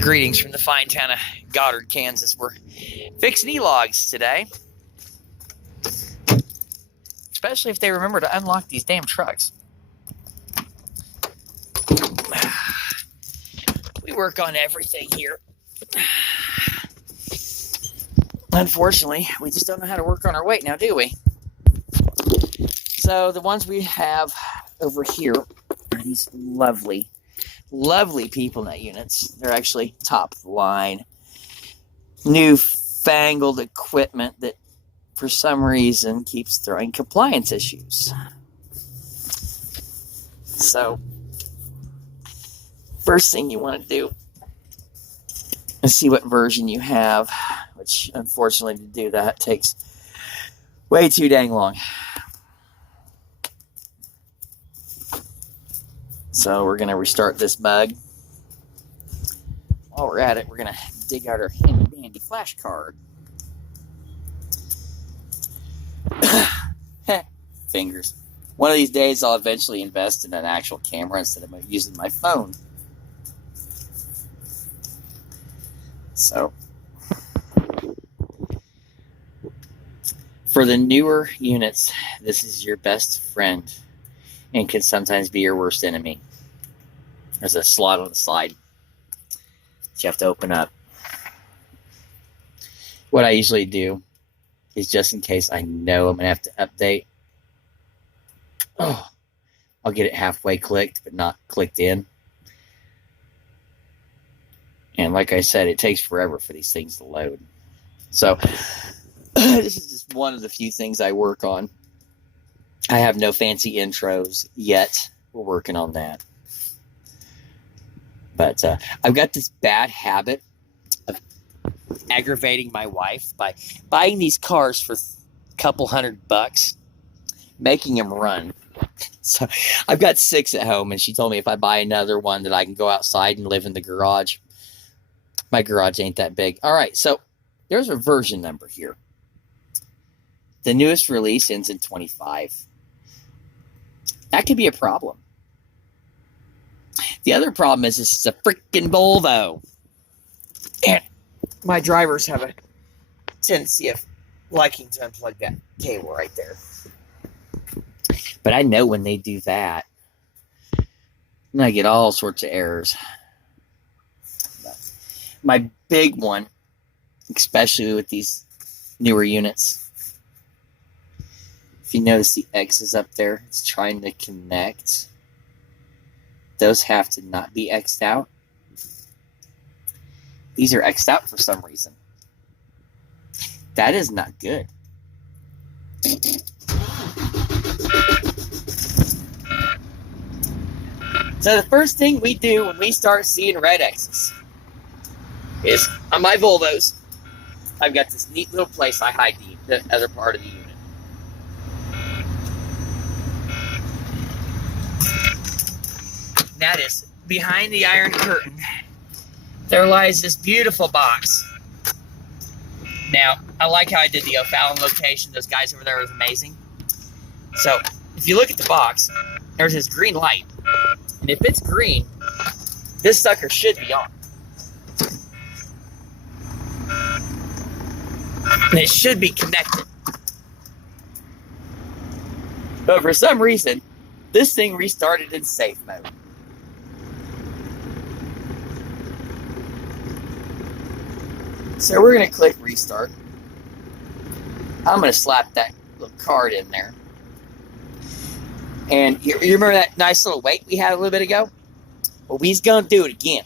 Greetings from the fine town of Goddard, Kansas. We're fixing e-logs today, especially if they remember to unlock these damn trucks. We work on everything here. Unfortunately, we just don't know how to work on our weight now, do we? So the ones we have over here are these lovely PeopleNet units. They're actually top of the line, newfangled equipment that for some reason keeps throwing compliance issues. So first thing you want to do is see what version you have, which unfortunately to do that takes way too dang long. So we're going to restart this bug. While we're at it, we're going to dig out our handy-dandy flash card. Fingers. One of these days, I'll eventually invest in an actual camera instead of using my phone. So, for the newer units, this is your best friend and can sometimes be your worst enemy. There's a slot on the side that you have to open up. What I usually do is, just in case I know I'm going to have to update, I'll get it halfway clicked, but not clicked in. And like I said, it takes forever for these things to load. So this is just one of the few things I work on. I have no fancy intros yet. We're working on that. But I've got this bad habit of aggravating my wife by buying these cars for a couple $100, making them run. So I've got 6 at home, and she told me if I buy another one that I can go outside and live in the garage. My garage ain't that big. All right, so there's a version number here. The newest release ends in 25. That could be a problem. The other problem is this is a freaking Volvo. And my drivers have a tendency of liking to unplug that cable right there. But I know when they do that, and I get all sorts of errors. My big one, especially with these newer units, if you notice the X's up there, it's trying to connect. Those have to not be X'd out. These are X'd out for some reason. That is not good. So the first thing we do when we start seeing red X's is on my Volvos, I've got this neat little place I hide the other part of the unit. That is behind the iron curtain. There lies this beautiful box. Now, I like how I did the O'Fallon location. Those guys over there was amazing. So, if you look at the box, there's this green light. And if it's green, this sucker should be on. And it should be connected. But for some reason, this thing restarted in safe mode. So we're going to click restart. I'm going to slap that little card in there. And you remember that nice little wait we had a little bit ago? Well, we's going to do it again.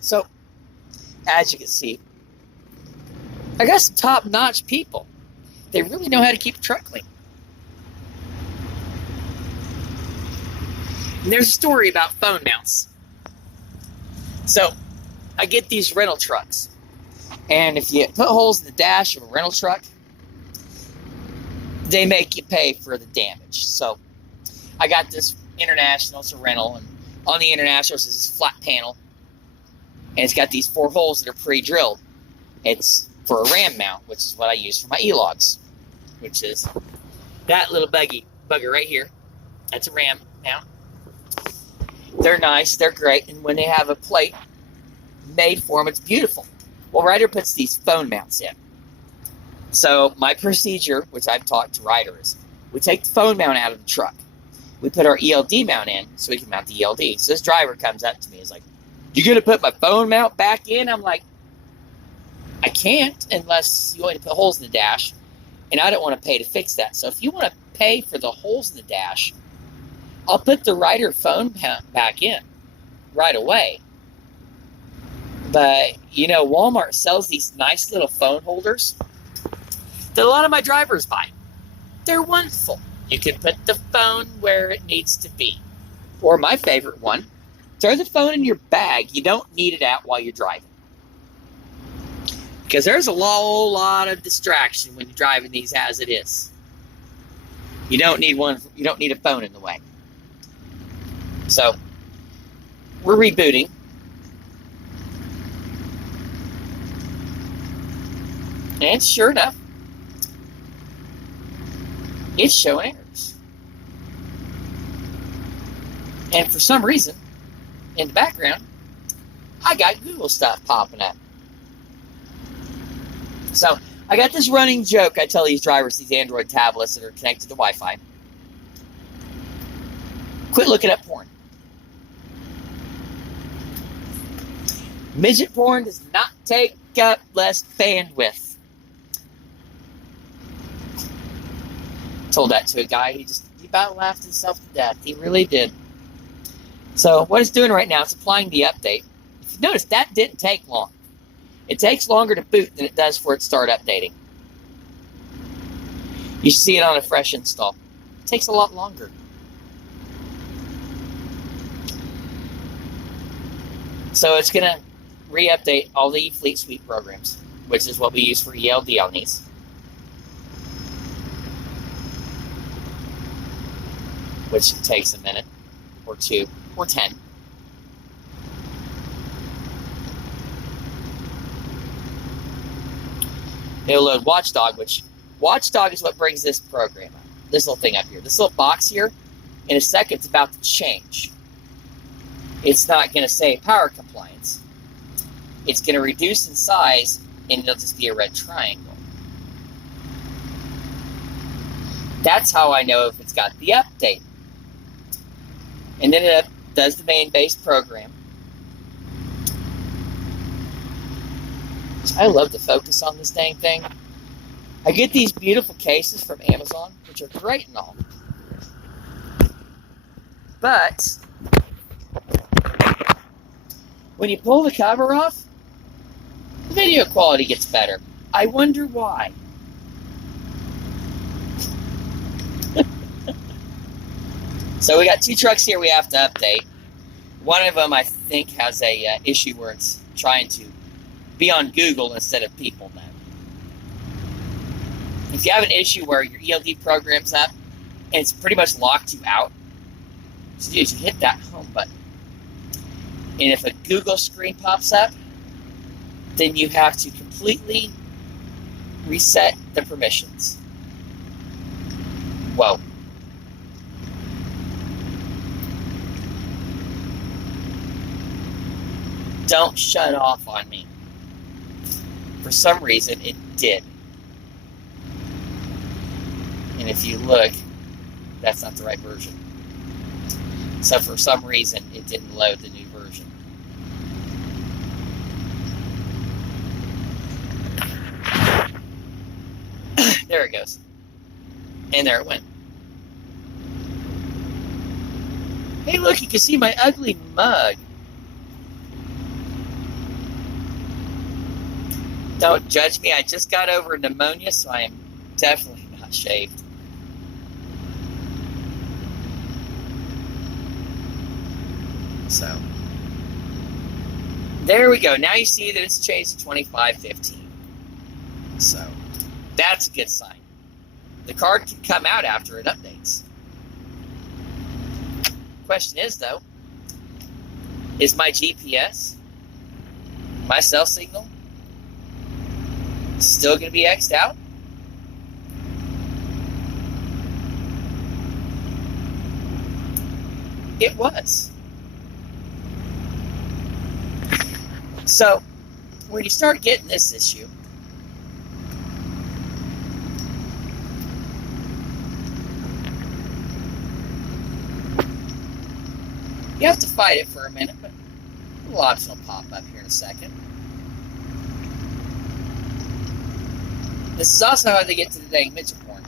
So, as you can see, I got some top-notch people. They really know how to keep a truck clean. And there's a story about phone mounts. So, I get these rental trucks. And if you put holes in the dash of a rental truck, they make you pay for the damage. So, I got this International, it's a rental, and on the International is this flat panel. And it's got these 4 holes that are pre-drilled. It's for a ram mount, which is what I use for my e-logs. which is that little bugger right here. That's a Ram mount. They're nice, they're great, and when they have a plate made for them, it's beautiful. Well, Ryder puts these phone mounts in. So my procedure, which I've talked to Ryder, is we take the phone mount out of the truck. We put our ELD mount in so we can mount the ELD. So this driver comes up to me and is like, "You gonna put my phone mount back in?" I'm like, "I can't unless you want to put holes in the dash, and I don't want to pay to fix that. So if you want to pay for the holes in the dash, I'll put the Ryder phone mount back in right away." But, you know, Walmart sells these nice little phone holders that a lot of my drivers buy. They're wonderful. You can put the phone where it needs to be. Or my favorite one, throw the phone in your bag. You don't need it out while you're driving. Because there's a whole lot of distraction when you're driving these as it is. You don't need a phone in the way. So, we're rebooting. And sure enough, it's showing errors. And for some reason, in the background, I got Google stuff popping up. So, I got this running joke I tell these drivers, these Android tablets that are connected to Wi-Fi. Quit looking at porn. Midget porn does not take up less bandwidth. Told that to a guy, he about laughed himself to death. He really did. So what it's doing right now, it's applying the update. If you notice, that didn't take long. It takes longer to boot than it does for it to start updating. You should see it on a fresh install. It takes a lot longer. So it's going to re-update all the Fleet Suite programs, which is what we use for ELD on these. Which takes a minute, or 2, or 10. It'll load Watchdog, which Watchdog is what brings this program up. This little thing up here. This little box here, in a second, it's about to change. It's not going to say power compliance. It's going to reduce in size, and it'll just be a red triangle. That's how I know if it's got the update. And then it does the main base program. I love the focus on this dang thing. I get these beautiful cases from Amazon, which are great and all. But when you pull the cover off, the video quality gets better. I wonder why. So we got 2 trucks here we have to update. One of them, I think, has a issue where it's trying to be on Google instead of PeopleNet. If you have an issue where your ELD program's up and it's pretty much locked you out, so you hit that home button. And if a Google screen pops up, then you have to completely reset the permissions. Whoa. Don't shut off on me. For some reason, it did. And if you look, that's not the right version. So for some reason, it didn't load the new version. There it goes. And there it went. Hey, look, you can see my ugly mug. Don't judge me. I just got over pneumonia, so I am definitely not shaved. So, there we go. Now you see that it's changed to 2515. So, that's a good sign. The card can come out after it updates. Question is, though, is my GPS, my cell signal, still going to be X'd out? It was. So, when you start getting this issue, you have to fight it for a minute, but a little option will pop up here in a second. This is also how they get to the dang midget porn.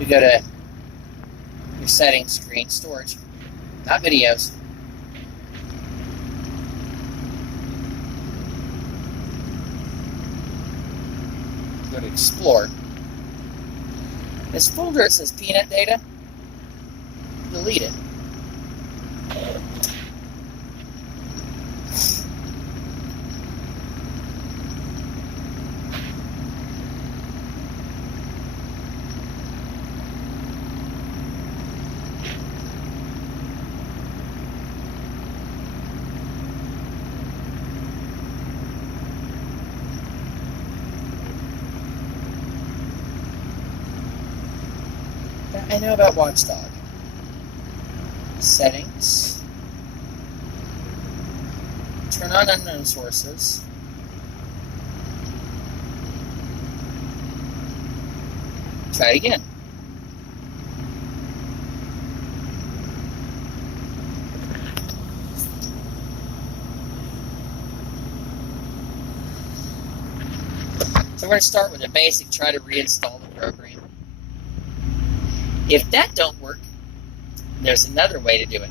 We go to your settings screen, storage, not videos. Go to explore. This folder, it says peanut data. Delete it. I know about Watchdog. Settings. Turn on unknown sources. Try it again. So we're going to start with a basic, try to reinstall the program. If that don't work, there's another way to do it.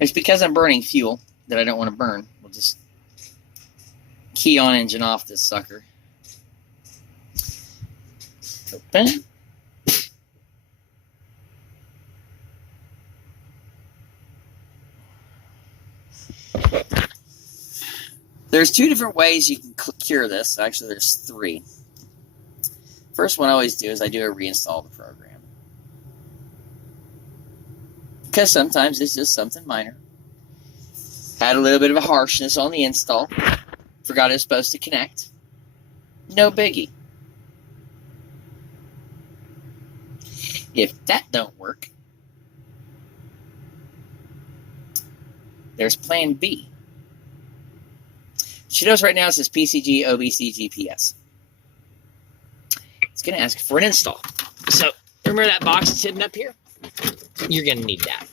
It's because I'm burning fuel that I don't want to burn. We'll just key on engine off this sucker. Open. There's two different ways you can cure this. Actually, there's three. First one I always do is I do a reinstall of the program. Because sometimes it's just something minor. Had a little bit of a harshness on the install. Forgot it was supposed to connect. No biggie. If that don't work, there's plan B. She knows right now it says PCG, OBC, GPS. It's going to ask for an install. So, remember that box that's hidden up here? You're going to need that.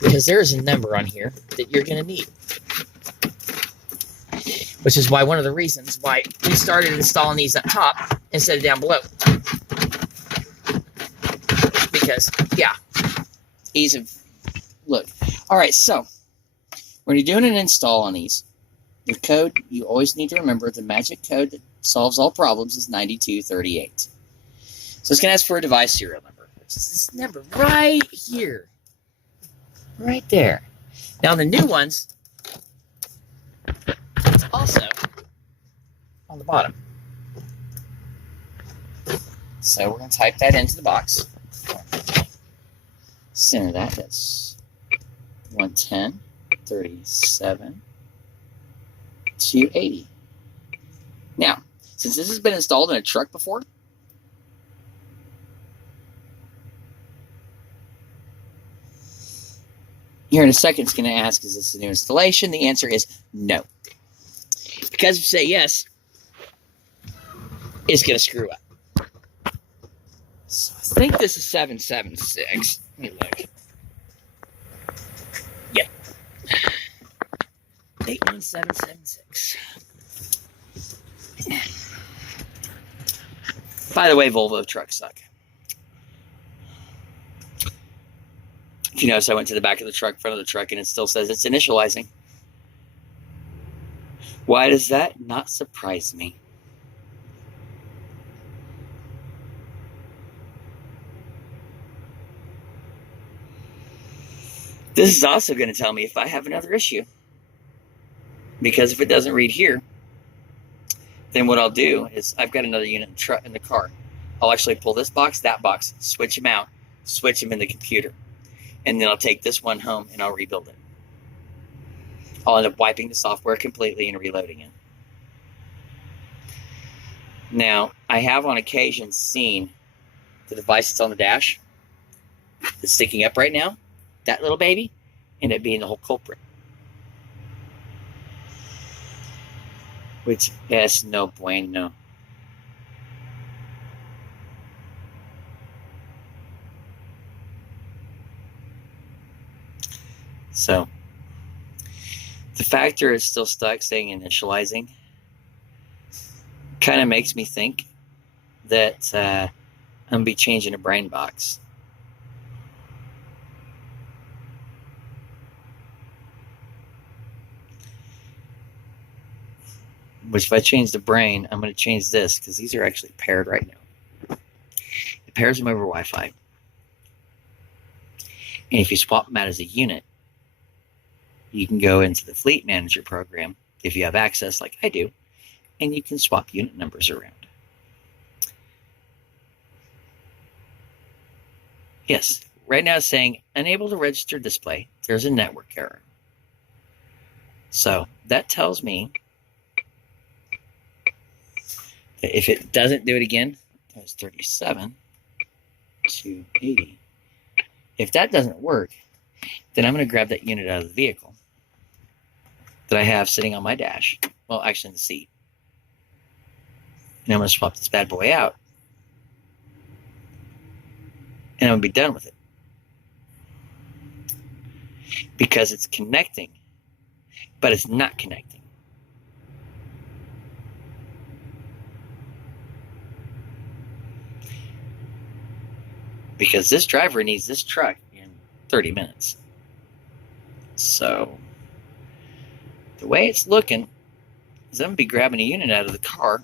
Because there's a number on here that you're going to need. Which is why one of the reasons why we started installing these up top instead of down below. Because, yeah, ease of look. All right, so when you're doing an install on these, your code, you always need to remember the magic code that solves all problems is 9238. So it's going to ask for a device serial number, which is this number right here. Right there. Now, the new ones, it's also on the bottom. So we're going to type that into the box. Center that. That's 110, 37, 280. Now, since this has been installed in a truck before, here in a second it's going to ask, is this a new installation? The answer is no. Because if you say yes, it's going to screw up. So I think this is 776. Let me look. Yep. 81776. By the way, Volvo trucks suck. If you notice, I went to the back of the truck, front of the truck, and it still says it's initializing. Why does that not surprise me? This is also going to tell me if I have another issue. Because if it doesn't read here, then what I'll do is I've got another unit in the car. I'll actually pull this box, that box, switch them out, switch them in the computer. And then I'll take this one home and I'll rebuild it. I'll end up wiping the software completely and reloading it. Now, I have on occasion seen the device that's on the dash that's sticking up right now, that little baby, end up being the whole culprit. Which is no bueno. So, the factor is still stuck saying initializing. Kind of makes me think that I'm going to be changing a brain box. Which if I change the brain, I'm going to change this because these are actually paired right now. It pairs them over Wi-Fi. And if you swap them out as a unit, you can go into the Fleet Manager program if you have access like I do, and you can swap unit numbers around. Yes, right now it's saying unable to register display. There's a network error. So that tells me that if it doesn't do it again, that's 37 to 80. If that doesn't work, then I'm going to grab that unit out of the vehicle that I have sitting on my dash. Well, actually in the seat. And I'm going to swap this bad boy out. And I'm going to be done with it. Because it's connecting, but it's not connecting. Because this driver needs this truck in 30 minutes. So, the way it's looking is I'm going to be grabbing a unit out of the car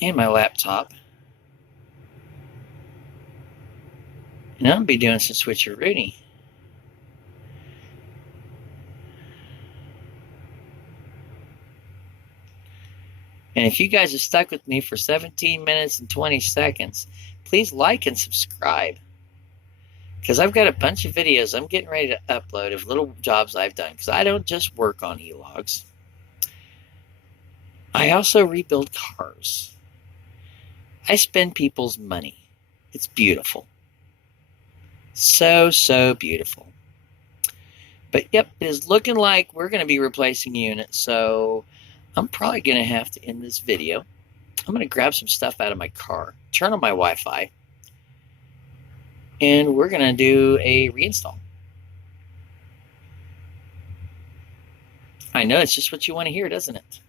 and my laptop. And I'm going to be doing some switcheroonie. And if you guys are stuck with me for 17 minutes and 20 seconds, please like and subscribe. Because I've got a bunch of videos I'm getting ready to upload of little jobs I've done. Because I don't just work on e-logs. I also rebuild cars. I spend people's money. It's beautiful. So, so beautiful. But yep, it is looking like we're going to be replacing units. So I'm probably going to have to end this video. I'm going to grab some stuff out of my car, turn on my Wi-Fi, and we're going to do a reinstall. I know it's just what you want to hear, doesn't it?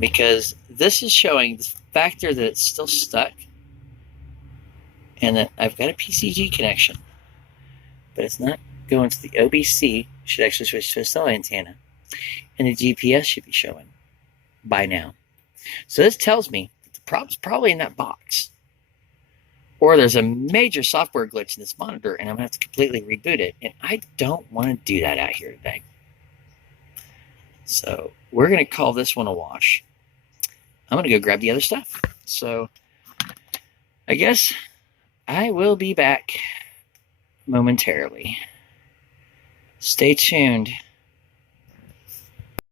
Because this is showing the factor that it's still stuck and that I've got a PCG connection, but it's not going to the OBC. Should actually switch to a cell antenna, and the GPS should be showing by now. So this tells me that the problem's probably in that box, or there's a major software glitch in this monitor and I'm gonna have to completely reboot it, and I don't want to do that out here today. So we're gonna call this one a wash. I'm gonna go grab the other stuff. So I guess I will be back momentarily. Stay tuned.